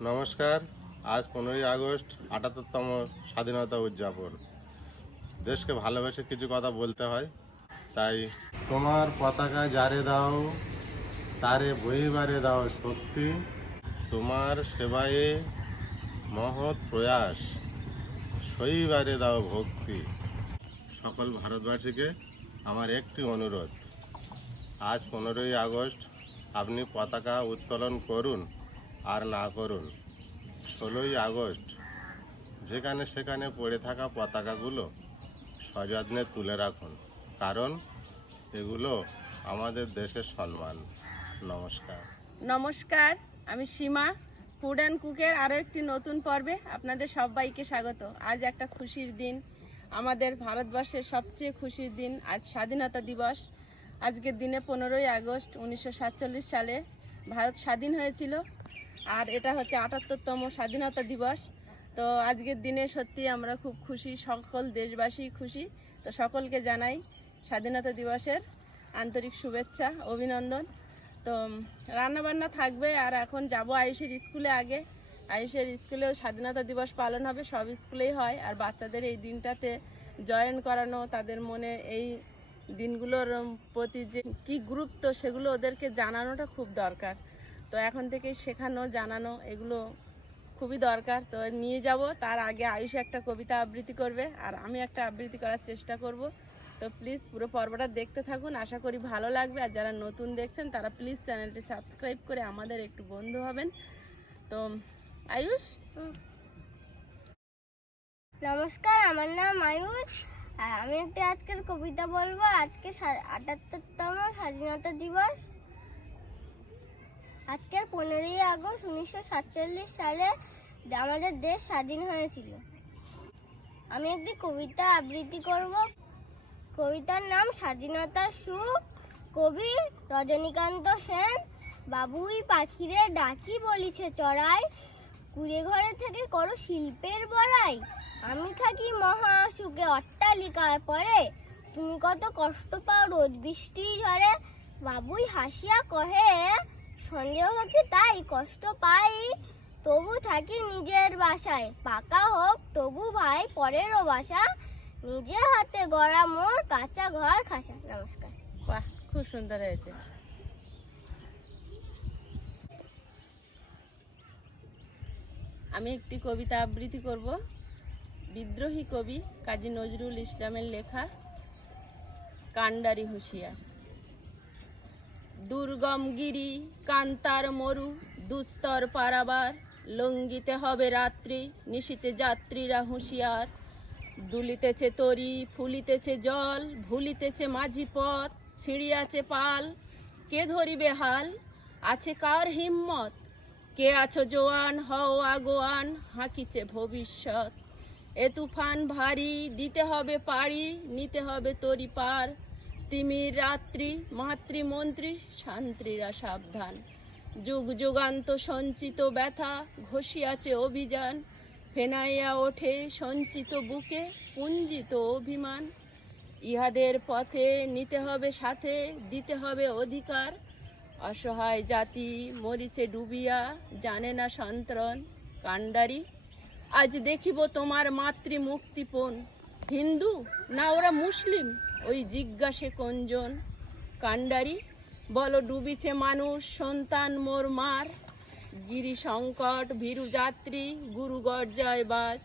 নমস্কার। আজ পনেরোই আগস্ট, আটাত্তরতম স্বাধীনতা উদযাপন। দেশকে ভালোবেসে কিছু কথা বলতে হয়, তাই তোমার পতাকা জারে দাও, তারে বহিবারে দাও শক্তি, তোমার সেবায়ে মহৎ প্রয়াস সইবারে দাও ভক্তি। সকল ভারতবাসীকে আমার একটি অনুরোধ, আজ পনেরোই আগস্ট আপনি পতাকা উত্তোলন করুন। আর না করুন। ষোলোই আগস্ট, যেখানে সেখানে পড়ে থাকা পতাকাগুলো সযত্নে তুলে রাখুন, কারণ এগুলো আমাদের দেশের সম্মান। নমস্কার। নমস্কার, আমি সীমা ফুড অ্যান্ড কুকের আরও একটি নতুন পর্বে আপনাদের সবাইকে স্বাগত। আজ একটা খুশির দিন, আমাদের ভারতবর্ষের সবচেয়ে খুশির দিন, আজ স্বাধীনতা দিবস। আজকের দিনে পনেরোই আগস্ট উনিশশো সাতচল্লিশ সালে ভারত স্বাধীন হয়েছিল। আর এটা হচ্ছে আটাত্তরতম স্বাধীনতা দিবস। তো আজকের দিনে সত্যি আমরা খুব খুশি, সকল দেশবাসী খুশি। তো সকলকে জানাই স্বাধীনতা দিবসের আন্তরিক শুভেচ্ছা, অভিনন্দন। তো রান্না বান্না থাকবে আর এখন যাব আয়ুষের স্কুলে আগে। আয়ুষের স্কুলেও স্বাধীনতা দিবস পালন হবে, সব স্কুলেই হয়। আর বাচ্চাদের এই দিনটাতে জয়েন করানো, তাদের মনে এই দিনগুলোর প্রতি যে কী গুরুত্ব, সেগুলো ওদেরকে জানানোটা খুব দরকার। তো এখন থেকেই শেখানো, জানানো, এগুলো খুবই দরকার। তো নিয়ে যাব, তার আগে আয়ুষ একটা কবিতা আবৃত্তি করবে, আর আমি একটা আবৃত্তি করার চেষ্টা করব। তো প্লিজ পুরো পর্বটা দেখতে থাকুন, আশা করি ভালো লাগবে। আর যারা নতুন দেখছেন, তারা প্লিজ চ্যানেলটি সাবস্ক্রাইব করে আমাদের একটু বন্ধু হবেন। তো, আয়ুষ? নমস্কার, আমার নাম আয়ুষ। আমি একটি আজকের কবিতা বলব। আজকে আটাত্তরতম স্বাধীনতা দিবস। আজকের পনেরোই আগস্ট উনিশশো সাতচল্লিশ সালে আমাদের দেশ স্বাধীন হয়েছিল। আমি একটি কবিতা আবৃত্তি করব। কবিতার নাম স্বাধীনতা সুখ। কবি রজনীকান্ত সেন বাবুই পাখিরে ডাকি বলিছে চড়াই। কুড়ে ঘরে থেকে করো শিল্পের বড়াই। আমি থাকি মহা সুখে অট্টালিকার পরে। তুমি কত কষ্ট পাও রোদ বৃষ্টি ঝরে বাবুই হাসিয়া কহে সন্দেহ কি তাই কষ্ট পাই। তবু থাকি নিজের বাসায়। পাকা হোক, তবু ভাই, পরেরও বাসা। নিজে হাতে গড়া মোর কাঁচা ঘর খাসা। নমস্কার। বাহ, খুব সুন্দর হয়েছে। আমি একটি কবিতা আবৃত্তি করব। বিদ্রোহী কবি কাজী নজরুল ইসলামের লেখা কান্ডারি হুঁশিয়ার। দুর্গম গিরি, কান্তার মরু, দুস্তর পারাবার, লঙ্গিতে হবে রাত্রি, নিশীতে যাত্রীরা হুঁশিয়ার। দুলিতেছে তরি, ফুলিতেছে জল, ভুলিতেছে মাঝি পথ, ছিঁড়িয়াছে পাল। কে ধরিবে হাল? আছে কার হিম্মত? কে আছো জোয়ান, হও আগোয়ান, হাঁকিছে ভবিষ্যৎ। এ তুফান ভারী, দিতে হবে পাড়ি, নিতে হবে তরি পার। তিমির রাত্রি মাতৃমন্ত্রী, শান্ত্রীরা সাবধান। যুগ যুগান্ত সঞ্চিত ব্যথা, ঘষিয়াছে অভিযান, ফেনাইয়া ওঠে সঞ্চিত বুকে পুঞ্জিত অভিমান। ইহাদের পথে নিতে হবে সাথে, দিতে হবে অধিকার। অসহায় জাতি মরিচে ডুবিয়া জানে না সন্ত্রণ, কাণ্ডারি। আজ দেখিব তোমার মাতৃ মুক্তিপণ হিন্দু না ওরা মুসলিম? ওই জিজ্ঞাসে কোনজন? কাণ্ডারি? বলো, ডুবিছে মানুষ, সন্তান, মোর মার। গিরি সংকট ভীরু যাত্রী গুরু গর্জায় বাস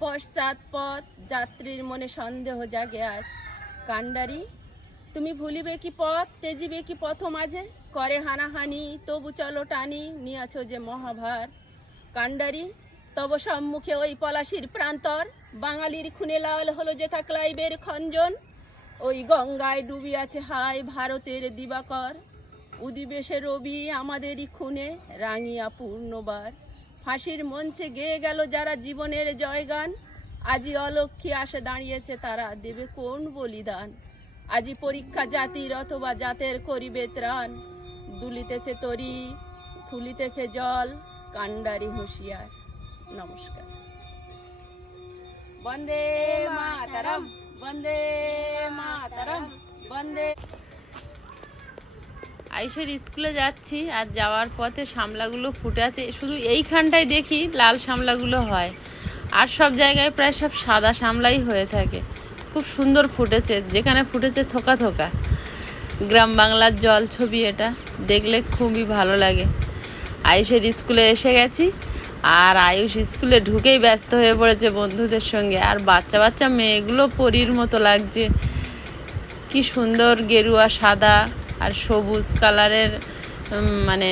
পশ্চাৎপদ যাত্রীর মনে সন্দেহ জাগে আজ। কাণ্ডারি, তুমি ভুলিবে কি পথ তেজিবে কি পথ মাঝে? করে হানাহানি, তবু চলো টানি, নিয়াছ যে মহাভার। কাণ্ডারি, তব সম্মুখে ওই পলাশির প্রান্তর। বাঙালির খুনে লাল হলো যে ক্লাইবের খঞ্জন। ওই গঙ্গায় ডুবিয়াছে হায় ভারতের দিবাকর। উদিবেশে রবি আমাদেরই খুনে রাঙিয়া পূর্ণবার। ফাঁসির মঞ্চে গেয়ে গেল যারা জীবনের জয়গান। আজি অলক্ষী আসে দাঁড়িয়েছে তারা দেবে কোন বলিদান? আজি পরীক্ষা জাতির অথবা জাতের করিবে ত্রাণ। দুলিতেছে তরি ফুলিতেছে জল কাণ্ডারি হুঁশিয়ার। নমস্কার। বন্দে মাতারম। বন্দে বন্দে। আইসের স্কুলে যাচ্ছি আর যাওয়ার পথে শামলাগুলো ফুটে আছে। শুধু এইখানটায় দেখি লাল শামলাগুলো হয়। আর সব জায়গায় প্রায় সব সাদা শামলাই হয়ে থাকে। খুব সুন্দর ফুটেছে, যেখানে ফুটেছে থোকা থোকা। গ্রাম বাংলার জল ছবি এটা, দেখলে খুবই ভালো লাগে। আইসের স্কুলে এসে গেছি। আর আয়ুষ স্কুলে ঢুকেই ব্যস্ত হয়ে পড়েছে বন্ধুদের সঙ্গে। আর বাচ্চা বাচ্চা মেয়েগুলো পরীর মতো লাগছে। কি সুন্দর গেরুয়া, সাদা আর সবুজ কালারের মানে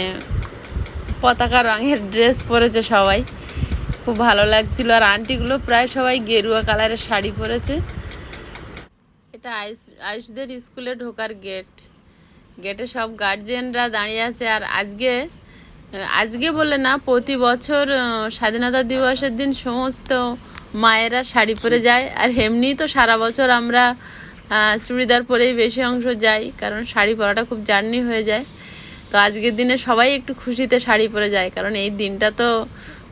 পতাকা রঙের ড্রেস পরেছে সবাই। খুব ভালো লাগছিল। আর আন্টিগুলো প্রায় সবাই গেরুয়া কালারের শাড়ি পরেছে। এটা আয়ুষ, আয়ুষদের স্কুলে ঢোকার গেট। গেটে সব গার্জেনরা দাঁড়িয়ে আছে। আর আজকে আজকে বলে না প্রতি বছর স্বাধীনতা দিবসের দিন সমস্ত মায়েরা শাড়ি পরে যায় আর এমনি তো সারা বছর আমরা চুড়িদার পরেই বেশি অংশ যাই কারণ শাড়ি পরাটা খুব জার্নি হয়ে যায়। তো আজকের দিনে সবাই একটু খুশিতে শাড়ি পরে যায় কারণ এই দিনটা তো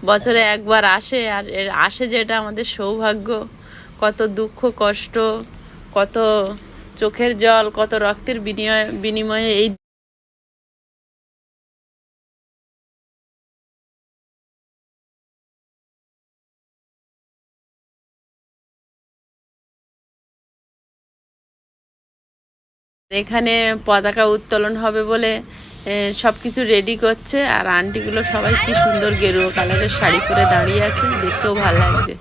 বছরে একবার আসে আর এর আসে যেটা আমাদের সৌভাগ্য। কত দুঃখ কষ্ট কত চোখের জল কত রক্তের বিনিময়ে বিনিময়ে এই এখানে পতাকা উত্তোলন হবে বলে সব কিছু রেডি করছে। আর আন্টিগুলো সবাই কি সুন্দর গেরুয়া কালারের শাড়ি পরে দাঁড়িয়ে আছে, দেখতেও ভালো লাগছে।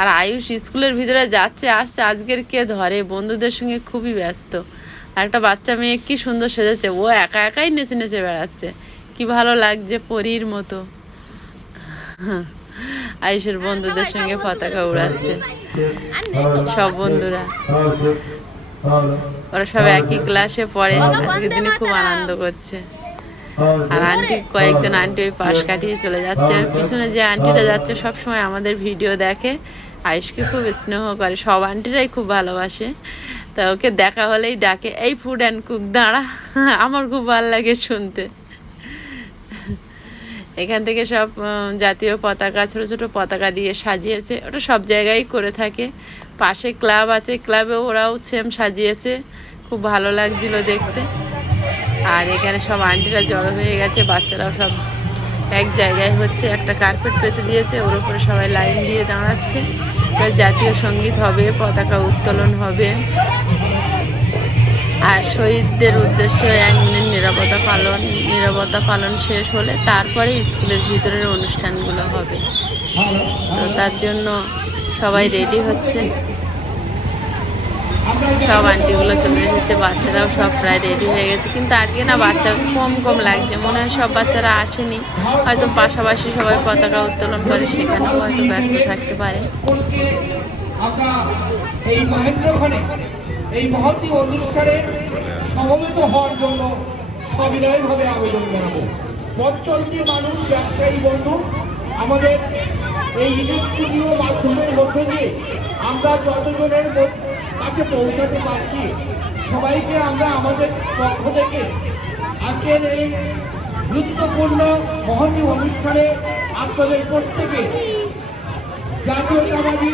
আর আয়ুষ স্কুলের ভিতরে যাচ্ছে, আসছে, আজকের কে ধরে? বন্ধুদের সঙ্গে খুবই ব্যস্ত। আর একটা বাচ্চা মেয়ে কি সুন্দর সেজেছে, ও একা একাই নেচে নেচে বেড়াচ্ছে। কি ভালো লাগছে পরীর মতো। আয়ুষের বন্ধুদের সঙ্গে পতাকা উড়াচ্ছে। সব বন্ধুরা। ওরা সব একই ক্লাসে পড়ে। আজকের দিনে খুব আনন্দ করছে। আর আন্টি কয়েকজন আন্টি ওই পাশ কাটিয়ে চলে যাচ্ছে। আর পিছনে যে আন্টিটা যাচ্ছে সব সময় আমাদের ভিডিও দেখে। আয়ুষকে খুব স্নেহ করে। সব আন্টিরাই খুব ভালোবাসে। তা ওকে দেখা হলেই ডাকে এই ফুড অ্যান্ড কুক দাঁড়া। আমার খুব ভালো লাগে শুনতে। এখান থেকে সব জাতীয় পতাকা ছোট ছোট পতাকা দিয়ে সাজিয়েছে। ওটা সব জায়গায় করে থাকে। পাশে ক্লাব আছে, ক্লাবে ওরাও সেম সাজিয়েছে। খুব ভালো লাগছিল দেখতে। আর এখানে সব আন্টিরা জড়ো হয়ে গেছে, বাচ্চারাও সব এক জায়গায় হচ্ছে, একটা কার্পেট পেতে দিয়েছে, ওর উপরে সবাই লাইন দিয়ে দাঁড়াচ্ছে। জাতীয় সংগীত হবে, পতাকা উত্তোলন হবে। আর শহীদদের উদ্দেশ্য এক মিনিট নিরাপত্তা পালন নিরাপত্তা পালন শেষ হলে তারপরে স্কুলের ভিতরের অনুষ্ঠানগুলো হবে। তো তার জন্য সবাই রেডি হচ্ছে। সব আন্টিগুলো চলে এসেছে, বাচ্চারাও সব প্রায় রেডি হয়ে গেছে। কিন্তু আজকে না বাচ্চা কম কম লাগছে, মনে হয় সব বাচ্চারা আসেনি। হয়তো পাশাপাশি সবাই পতাকা উত্তোলন করে, সেখানেও হয়তো ব্যস্ত থাকতে পারে। আমাদের এই মাধ্যমের মধ্যে দিয়ে আমরা যতজনের মধ্য- কাছে পৌঁছাতে পারছি। সবাইকে আমরা আমাদের পক্ষ থেকে আজকের এই গুরুত্বপূর্ণ মহতি অনুষ্ঠানে আপনাদের প্রত্যেকে জাতীয়তাবাদী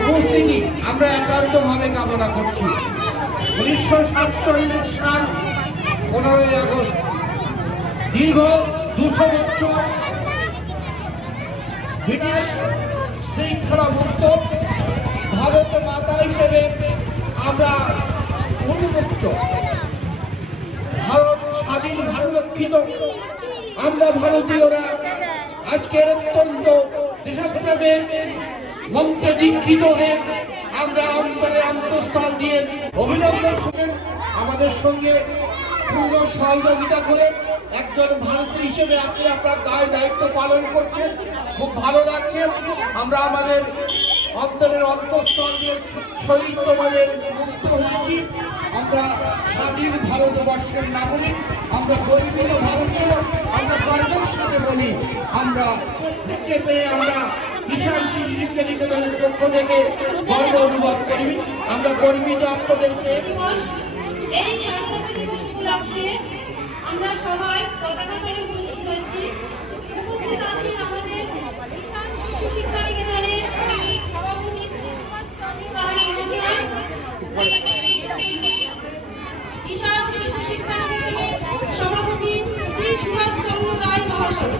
উপস্থিতি আমরা একান্তভাবে কামনা করছি। উনিশশো সাতচল্লিশ সাল পনেরোই আগস্ট, দীর্ঘ দুশো বছর ব্রিটিশ শৃঙ্খলা মুক্ত ভারত মাতা হিসেবে আমরা উন্মুক্ত ভারত স্বাধীন ভারতক্ষিত আমরা ভারতীয়রা আজকের অত্যন্ত দেশপ্রেমের মঞ্চে দীক্ষিত হয়ে আমরা অন্তরে অন্তঃস্থল দিয়ে অভিনন্দন শুনেন। আমাদের সঙ্গে পূর্ণ সহযোগিতা করে একজন ভারতীয় হিসেবে আপনি আপনার দায়, দায়িত্ব পালন করছেন। খুব ভালো লাগছে। আমরা আমাদের অন্তরের অন্তঃস্থল দিয়ে শহীদ তোমাদের মুক্ত হয়েছি। আমরা স্বাধীন ভারতবর্ষের নাগরিক, আমরা গর্বিত ভারতীয়, আমরা গর্বের সাথে বলি, আমরা দেখতে পেয়ে আমরা কিষাণ শিশু নিকেতনের পক্ষ থেকে গর্ব অনুভব করি। আমরা গর্বিত আপনাদেরকে। এই স্বাধীনতা দিবস উপলক্ষে আমরা সবাই পতাকা তলে উপস্থিত হয়েছি। উপস্থিত আছেন আমাদের শিশু শিক্ষা নিকেতনের কিশোর শিশু শিক্ষা সভাপতি শ্রী সুভাষচন্দ্র রায় মহাশয়।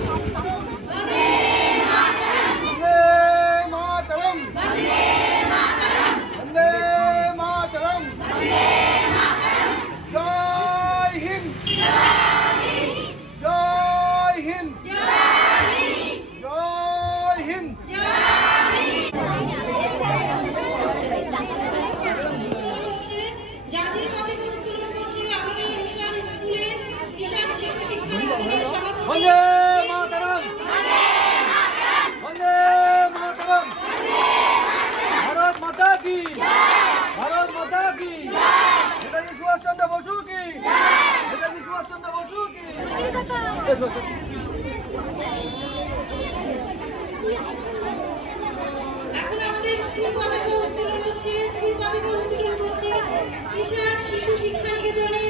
কিষাণ শিশু শিক্ষা নিকেতনে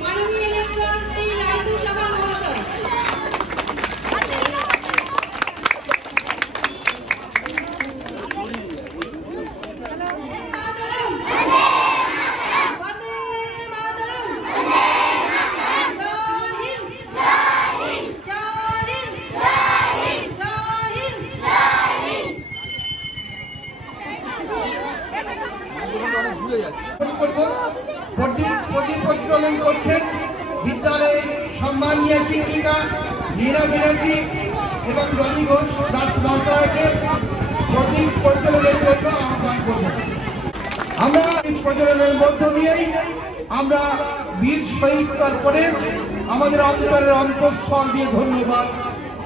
মাননীয় লেখক শ্রী লালটু আমরা এই প্রজ্বলনের মধ্য দিয়েই আমরা বীর শহীদ তারপরে আমাদের অন্তরের অন্তঃস্থল দিয়ে ধন্যবাদ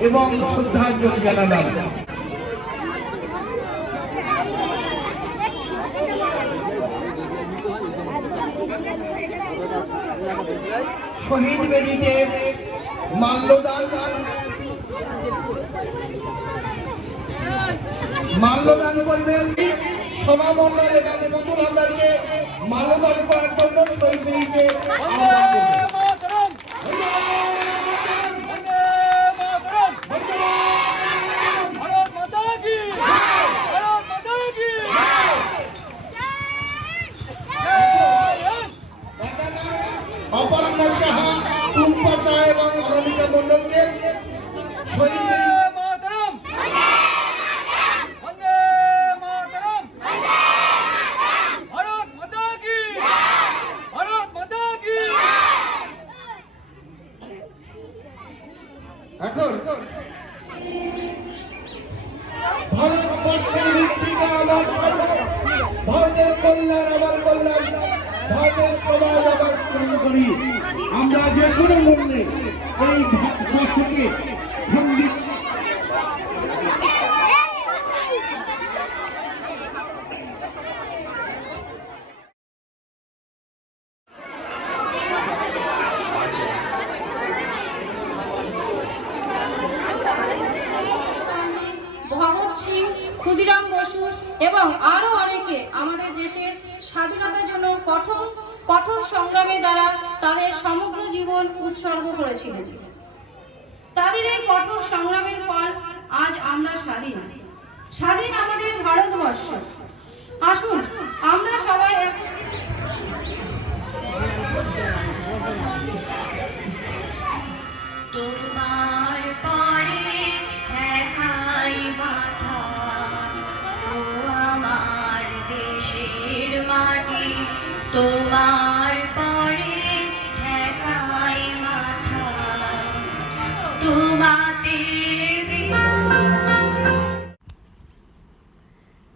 এবং শ্রদ্ধাঞ্জলি জানালাম। শহীদ বেদিতে মাল্যদান। মাল্যদান করবেন। সভামণ্ডল এবং নতুন হাজারকে মালদান করার জন্য শহীদ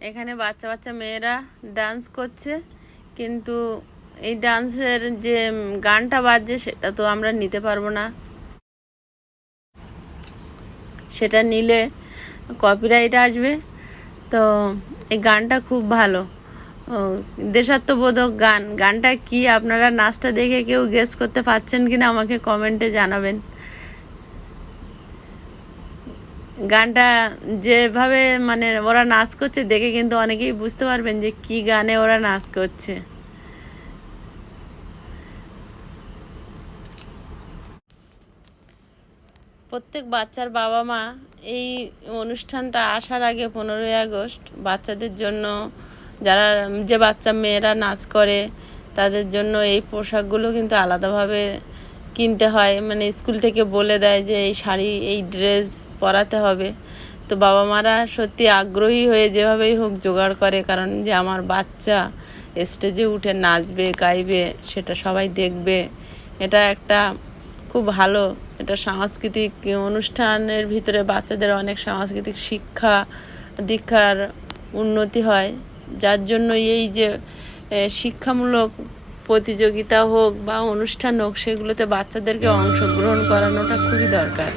এখানে বাচ্চা বাচ্চা মেয়েরা ডান্স করছে, কিন্তু এই ডান্সের যে গানটা বাজছে সেটা তো আমরা নিতে পারব না। সেটা নিলে কপিরাইট আসবে। তো এই গানটা খুব ভালো। দেশাত্মবোধক গান। গানটা কি আপনারা নাচটা দেখে কেউ গেস করতে পারছেন কিনা আমাকে কমেন্টে জানাবেন। গানটা যেভাবে মানে ওরা নাচ করছে দেখে কিন্তু অনেকেই বুঝতে পারবেন যে কি গানে ওরা নাচ করছে। প্রত্যেক বাচ্চার বাবা মা এই অনুষ্ঠানটা আসার আগে পনেরোই আগস্ট বাচ্চাদের জন্য যারা যে বাচ্চা মেয়েরা নাচ করে তাদের জন্য এই পোশাকগুলো কিন্তু আলাদাভাবে কিনতে হয় মানে স্কুল থেকে বলে দেয় যে এই শাড়ি, এই ড্রেস পরাতে হবে। তো বাবা মারা সত্যি আগ্রহী হয়ে যেভাবেই হোক জোগাড় করে, কারণ যে আমার বাচ্চা স্টেজে উঠে নাচবে, গাইবে, সেটা সবাই দেখবে। এটা একটা খুব ভালো, এটা সাংস্কৃতিক অনুষ্ঠানের ভিতরে বাচ্চাদের অনেক সাংস্কৃতিক শিক্ষা, দীক্ষার উন্নতি হয়। যার জন্য এই যে শিক্ষামূলক প্রতিযোগিতা হোক বা অনুষ্ঠান হোক সেগুলোতে বাচ্চাদেরকে অংশগ্রহণ করানোটা খুবই দরকার।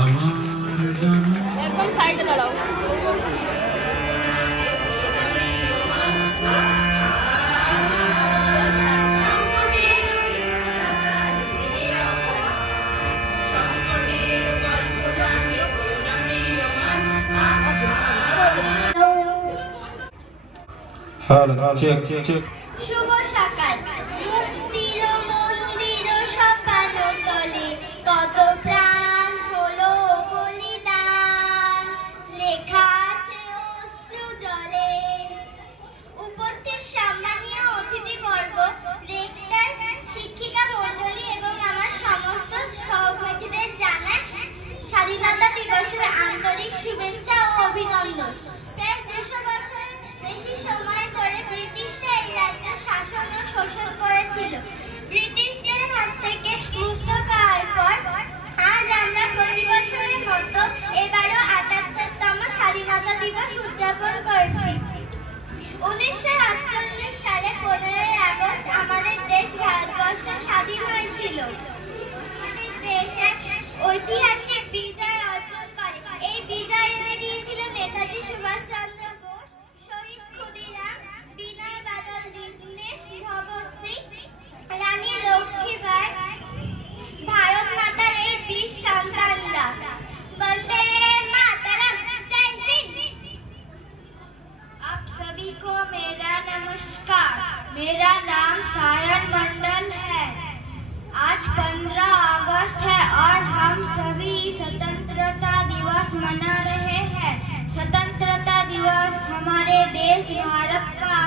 আমার জন্ম। একদম সাইডে দাঁড়াও। 好了好了请 দিবস উদযাপন করেছি। উনিশশো আটচল্লিশ সালে পনেরোই আগস্ট আমাদের দেশ ভারতবর্ষ স্বাধীন হয়েছিল। দেশের এক ঐতিহাসিক मेरा नाम सायन मंडल है। आज 15 अगस्त है और हम सभी स्वतंत्रता दिवस मना रहे हैं। स्वतंत्रता दिवस हमारे देश भारत का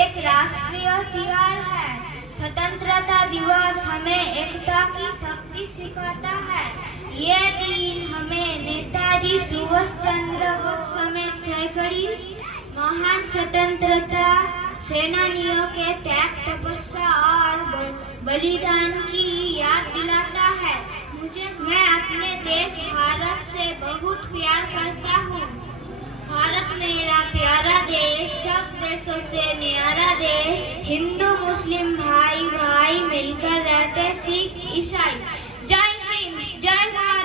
एक राष्ट्रीय त्यौहार है। स्वतंत्रता दिवस हमें एकता की शक्ति सिखाता है। ये दिन हमें नेताजी सुभाष चंद्र बोस समेत सैकड़ी महान स्वतंत्रता सेनानियों के त्याग तपस्या और बलिदान की याद दिलाता है। मुझे मैं अपने देश भारत से बहुत प्यार करता हूँ। भारत मेरा प्यारा देश, सब देशों से न्यारा देश। हिंदू, मुस्लिम भाई भाई मिलकर रहते सिख ईसाई। जय हिंद, जय भारत।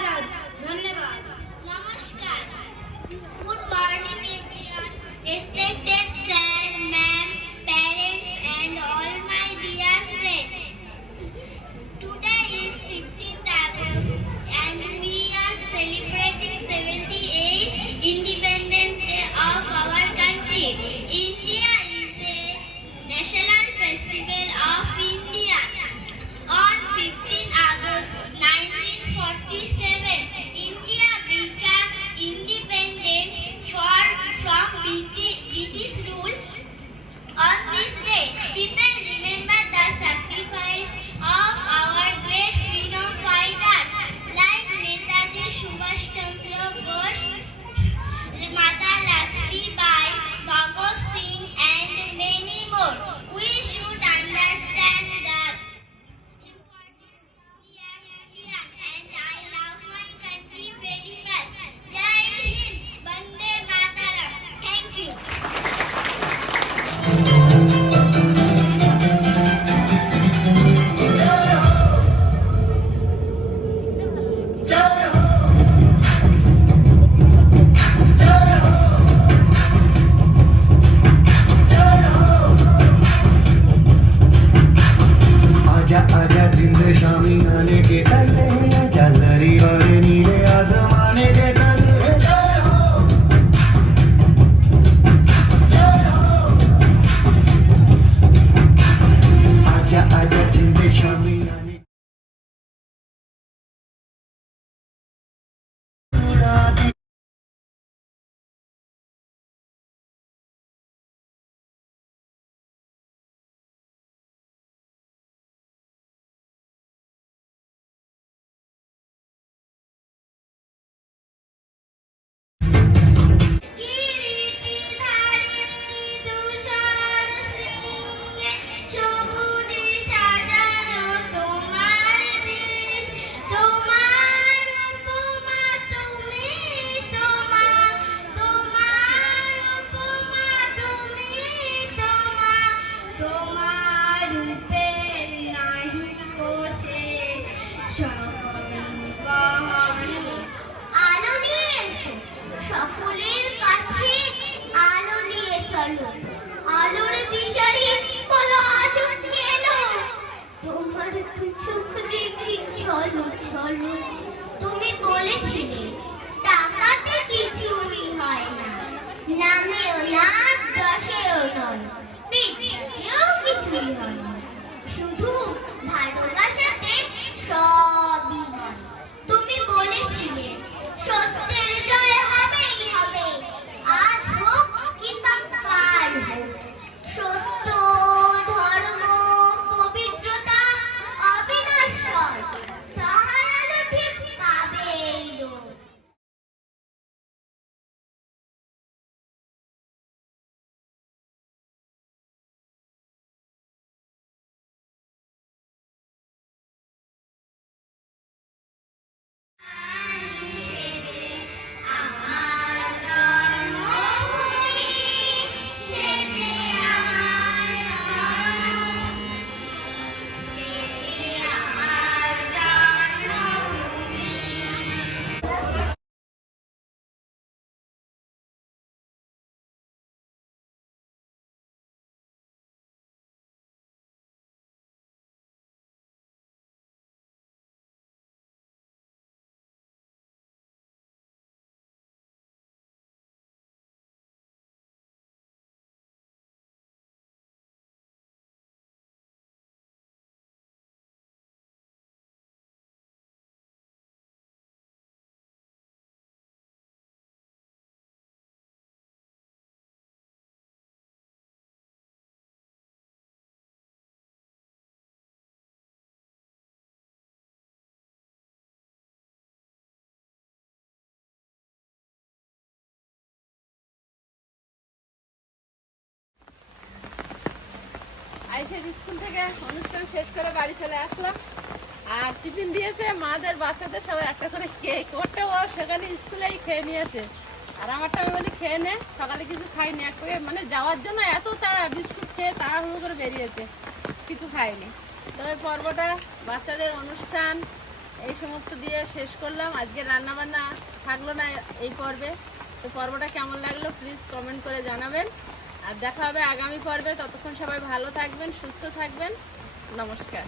আইসের স্কুল থেকে অনুষ্ঠান শেষ করে বাড়ি চলে আসলাম। আর টিফিন দিয়েছে মাদের বাচ্চাদের সবাই একটা করে কেক। ওটা ও সেখানে স্কুলেই খেয়ে নিয়েছে। আর আমারটা আমি বলি, খেয়ে নে, সকালে কিছু খাইনি। এক মানে যাওয়ার জন্য এত তারা বিস্কুট খেয়ে তাড়াহুড়ো করে বেরিয়েছে। কিছু খাইনি। তবে পর্বটা, বাচ্চাদের অনুষ্ঠান, এই সমস্ত দিয়ে শেষ করলাম। আজকে রান্না বান্না থাকল না এই পর্বে। তো পর্বটা কেমন লাগল প্লিজ কমেন্ট করে জানাবেন। আর দেখা হবে আগামী পর্বে। ততক্ষণ সবাই ভালো থাকবেন সুস্থ থাকবেন। নমস্কার।